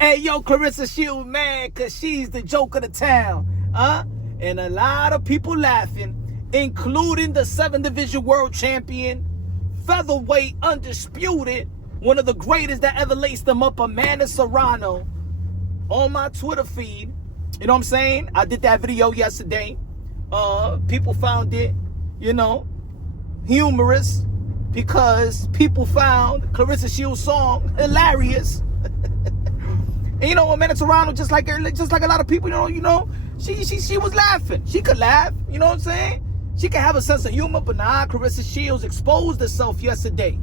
Hey, yo, Claressa Shields mad because she's the joke of the town. And a lot of people laughing, including the 7th Division World Champion, featherweight undisputed, one of the greatest that ever laced them up, Amanda Serrano, on my Twitter feed. You know what I'm saying? I did that video yesterday. People found it, humorous, because people found Claressa Shields' song hilarious. And Amanda Serrano, just like a lot of people, she was laughing. She could laugh, you know what I'm saying? She can have a sense of humor, but nah, Claressa Shields exposed herself yesterday.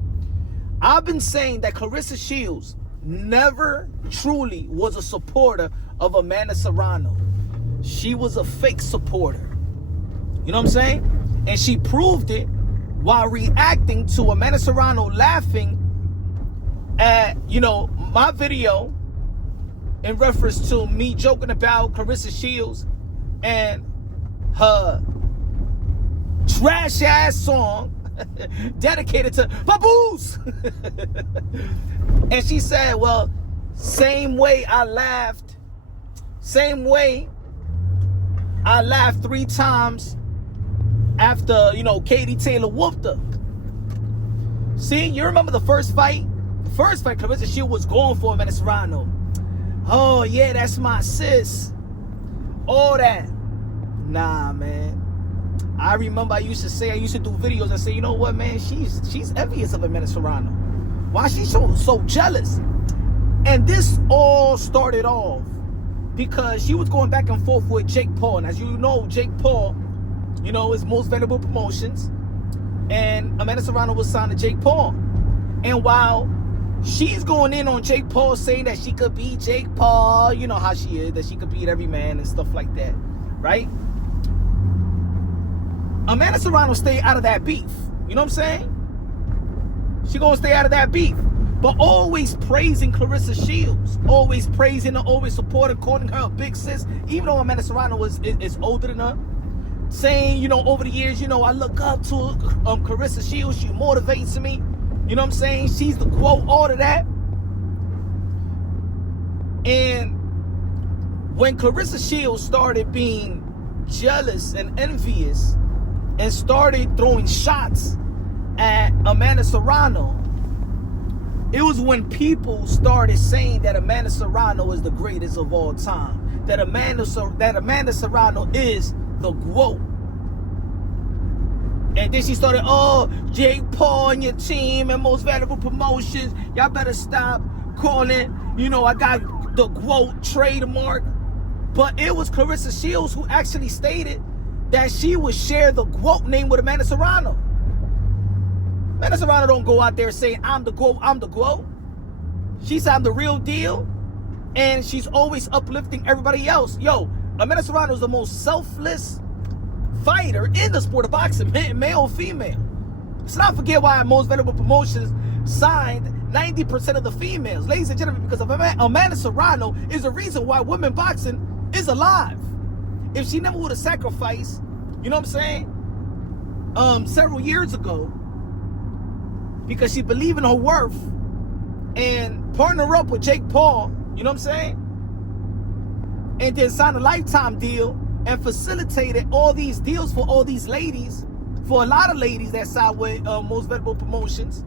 I've been saying that Claressa Shields never truly was a supporter of Amanda Serrano. She was a fake supporter. You know what I'm saying? And she proved it while reacting to Amanda Serrano laughing at, my video in reference to me joking about Claressa Shields and her trash ass song dedicated to Papoose. And she said, well, same way I laughed 3 times after, Katie Taylor whooped her. See, you remember the first fight? The first fight, Claressa Shields was going for Amanda Serrano. Oh, yeah, that's my sis. All that. Nah, man. I remember I used to do videos and say, you know what, man, she's envious of Amanda Serrano. Why is she so jealous? And this all started off because she was going back and forth with Jake Paul. And as you know, Jake Paul, is Most Valuable Promotions. And Amanda Serrano was signed to Jake Paul. And while she's going in on Jake Paul, saying that she could beat Jake Paul, you know how she is, that she could beat every man and stuff like that, right? Amanda Serrano stayed out of that beef. You know what I'm saying? She gonna stay out of that beef. But always praising Claressa Shields. Always praising her, always supporting, calling her a big sis. Even though Amanda Serrano is older than her. Saying, over the years, I look up to Claressa Shields. She motivates me. You know what I'm saying? She's the quote, all of that. And when Claressa Shields started being jealous and envious and started throwing shots at Amanda Serrano, it was when people started saying that Amanda Serrano is the greatest of all time. That Amanda Serrano is the GOAT. And then she started, Jake Paul and your team and Most Valuable Promotions, y'all better stop calling, I got the GOAT trademark. But it was Claressa Shields who actually stated that she would share the GOAT name with Amanda Serrano. Amanda Serrano don't go out there saying, I'm the GOAT. She said, I'm the real deal. And she's always uplifting everybody else. Yo, Amanda Serrano is the most selfless fighter in the sport of boxing, male or female. Let's not forget why Most Valuable Promotions signed 90% of the females. Ladies and gentlemen, because of Amanda Serrano is the reason why women boxing is alive. If she never would have sacrificed, you know what I'm saying, several years ago, because she believed in her worth and partner up with Jake Paul, you know what I'm saying, and then signed a lifetime deal and facilitated all these deals for all these ladies, for a lot of ladies that side with Most Valuable Promotions.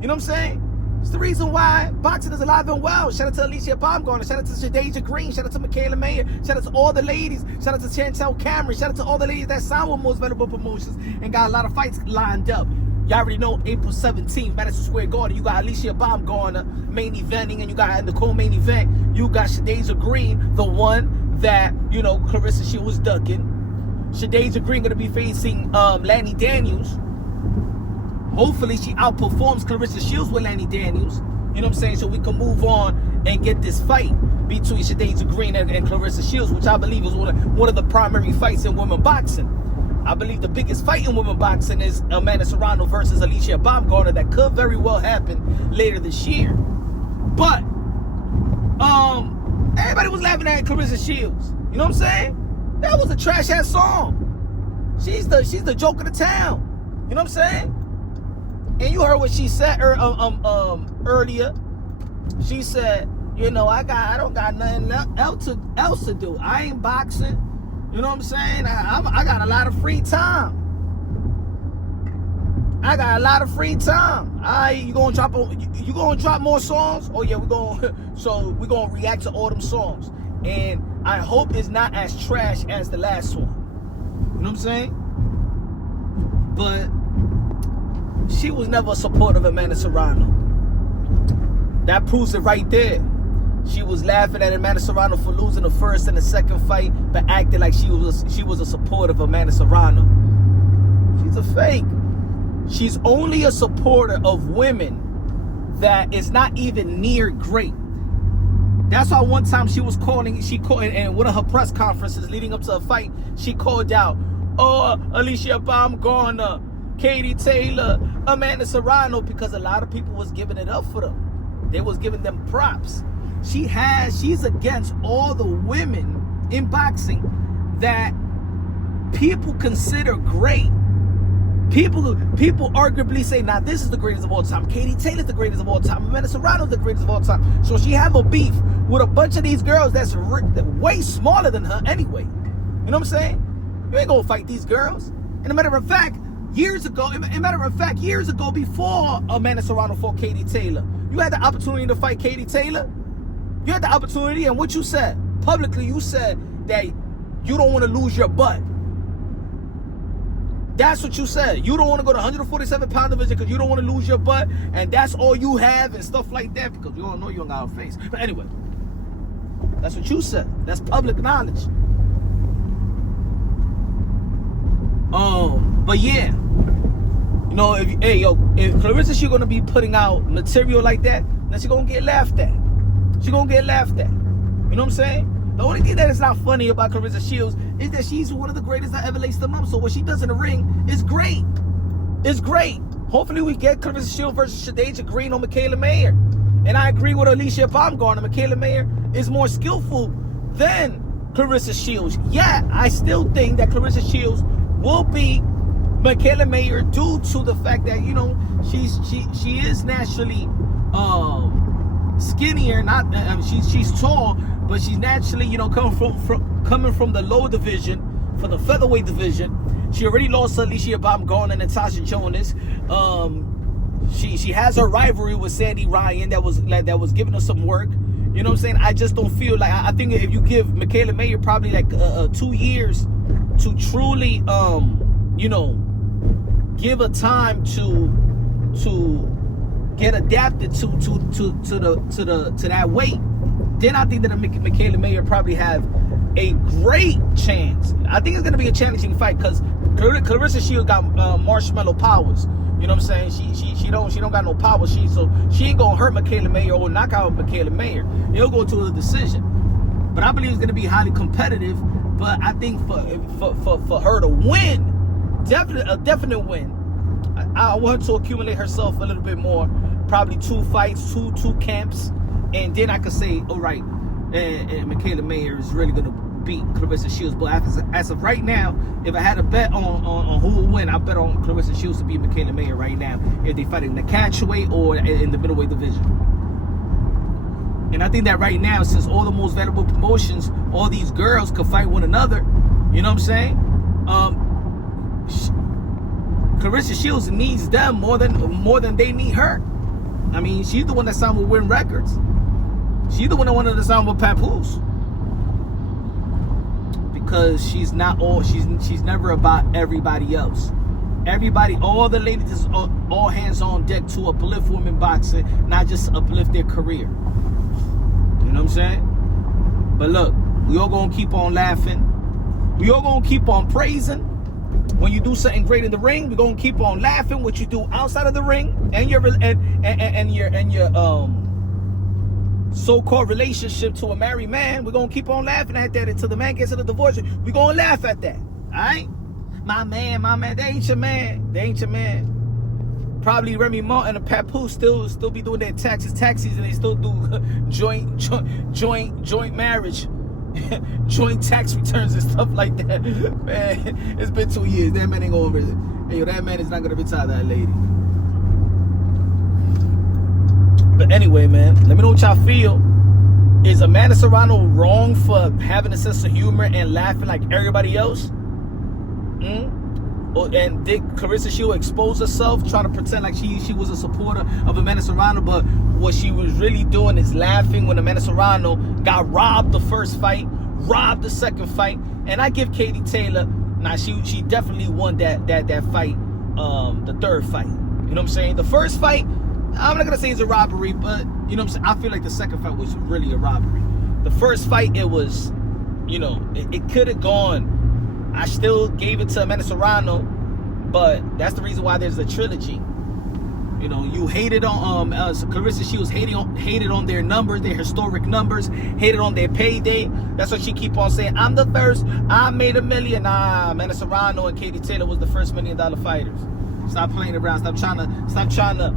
You know what I'm saying? It's the reason why boxing is alive and well. Shout out to Alicia Baumgartner. Shout out to Shadeja Green. Shout out to Michaela Mayer. Shout out to all the ladies. Shout out to Chantel Cameron. Shout out to all the ladies that signed with Most Valuable Promotions and got a lot of fights lined up. Y'all already know April 17th, Madison Square Garden. You got Alicia Baumgartner main eventing, and you got in the co-main event, you got Shadeja Green, the one that, Claressa Shields was ducking. Shadeja Green gonna be facing Lanny Daniels. Hopefully she outperforms Claressa Shields with Lanny Daniels. You know what I'm saying? So we can move on and get this fight between Shadeja Green and Claressa Shields, which I believe is one of the primary fights in women boxing. I believe the biggest fight in women boxing is Amanda Serrano versus Alicia Baumgartner. That could very well happen later this year. But everybody was laughing at Claressa Shields. You know what I'm saying? That was a trash ass song. She's the joke of the town. You know what I'm saying? And you heard what she said earlier. She said, You know, I don't got nothing else to do. I ain't boxing. You know what I'm saying? I got a lot of free time. I got a lot of free time. You gonna drop more songs? Oh yeah, we're gonna react to all them songs. And I hope it's not as trash as the last one. You know what I'm saying? But she was never a supporter of Amanda Serrano. That proves it right there. She was laughing at Amanda Serrano for losing the first and the second fight, but acting like she was a supporter of Amanda Serrano. She's a fake. She's only a supporter of women that is not even near great. That's why one time she called in one of her press conferences leading up to a fight, she called out, "Oh, Alicia Baumgartner, Katie Taylor, Amanda Serrano," because a lot of people was giving it up for them. They was giving them props. She's against all the women in boxing that people consider great. People arguably say, "Now this is the greatest of all time. Katie Taylor's the greatest of all time. Amanda Serrano's the greatest of all time." So she have a beef with a bunch of these girls that's way smaller than her anyway. You know what I'm saying? You ain't gonna fight these girls. And a matter of fact, years ago, before Amanda Serrano fought Katie Taylor, you had the opportunity to fight Katie Taylor. You had the opportunity, and what you said publicly, you said that you don't want to lose your butt. That's what you said. You don't want to go to 147-pound division because you don't want to lose your butt, and that's all you have and stuff like that because you don't know you don't got a face. But anyway, that's what you said. That's public knowledge. But yeah, you know, if Claressa, she gonna be putting out material like that, then she gonna get laughed at. She gonna get laughed at. You know what I'm saying? The only thing that is not funny about Claressa Shields is that she's one of the greatest that ever laced them up. So what she does in the ring is great. It's great. Hopefully we get Claressa Shields versus Shadeja Green or Michaela Mayer. And I agree with Alicia Baumgartner. Michaela Mayer is more skillful than Claressa Shields. Yeah, I still think that Claressa Shields will beat Michaela Mayer due to the fact that, you know, she is naturally skinnier. She's tall, but she's naturally, you know, coming from the low division, for the featherweight division. She already lost to Alicia Baumgartner and Natasha Jonas. She has her rivalry with Sandy Ryan that was giving her some work. You know what I'm saying? I just don't feel like, I think if you give Michaela Mayer probably like 2 years to truly you know, give her time to get adapted to that weight, then I think that Michaela Mayer probably have a great chance. I think it's gonna be a challenging fight because Claressa Shields got marshmallow powers. You know what I'm saying? She don't got no power. So she ain't gonna hurt Michaela Mayer or knock out Michaela Mayer. It'll go to a decision. But I believe it's gonna be highly competitive. But I think for her to win, a definite win, I want her to accumulate herself a little bit more. Probably 2 fights, two camps, and then I could say, all right, and Michaela Mayer is really gonna beat Claressa Shields. But as of right now, if I had a bet on who will win, I bet on Claressa Shields to beat Michaela Mayer right now if they fight in the catchweight or in the middleweight division. And I think that right now, since all the most valuable promotions, all these girls could fight one another, you know what I'm saying? Claressa Shields needs them more than they need her. I mean, she's the one that signed with Win Records. She's the one that wanted to sign with Papoose. Because she's never about everybody else. Everybody, all the ladies is all hands on deck to uplift women boxing, not just uplift their career. You know what I'm saying? But look, we all gonna keep on laughing. We all gonna keep on praising. When you do something great in the ring, we're gonna keep on laughing. What you do outside of the ring and your so-called relationship to a married man, we're gonna keep on laughing at that until the man gets to the divorce. We're gonna laugh at that. Alright? My man, they ain't your man. They ain't your man. Probably Remy Martin and Papoose still be doing their taxis, and they still do joint marriage, joint tax returns and stuff like that. Man, it's been 2 years. That man ain't gonna visit. Hey, that man is not gonna retire that lady. But anyway, man, let me know what y'all feel. Is Amanda Serrano wrong for having a sense of humor and laughing like everybody else? And did Claressa Shields expose herself, trying to pretend like she was a supporter of Amanda Serrano, but what she was really doing is laughing when Amanda Serrano got robbed the first fight, robbed the second fight, and I give Katie Taylor, she definitely won that fight, the third fight. You know what I'm saying? The first fight, I'm not gonna say it's a robbery, but you know what I'm saying? I feel like the second fight was really a robbery. The first fight, it was, you know, it could have gone. I still gave it to Amanda Serrano, but that's the reason why there's a trilogy. You know, you hated on Claressa Shields hated on their numbers, their historic numbers, hated on their payday. That's what she keep on saying. I'm the first. I made $1 million. Nah, Amanda Serrano and Katie Taylor was the first $1 million fighters. Stop playing around. Stop trying to.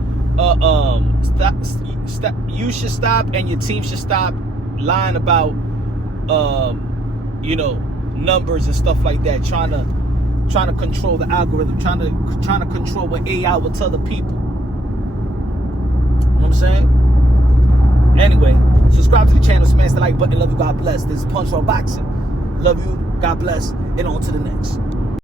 You should stop, and your team should stop lying about, you know, numbers and stuff like that. Trying to control the algorithm. Trying to control what AI will tell the people. You know what I'm saying? Anyway, subscribe to the channel, smash the like button. Love you, God bless. This is Punch on Boxing. Love you, God bless, and on to the next.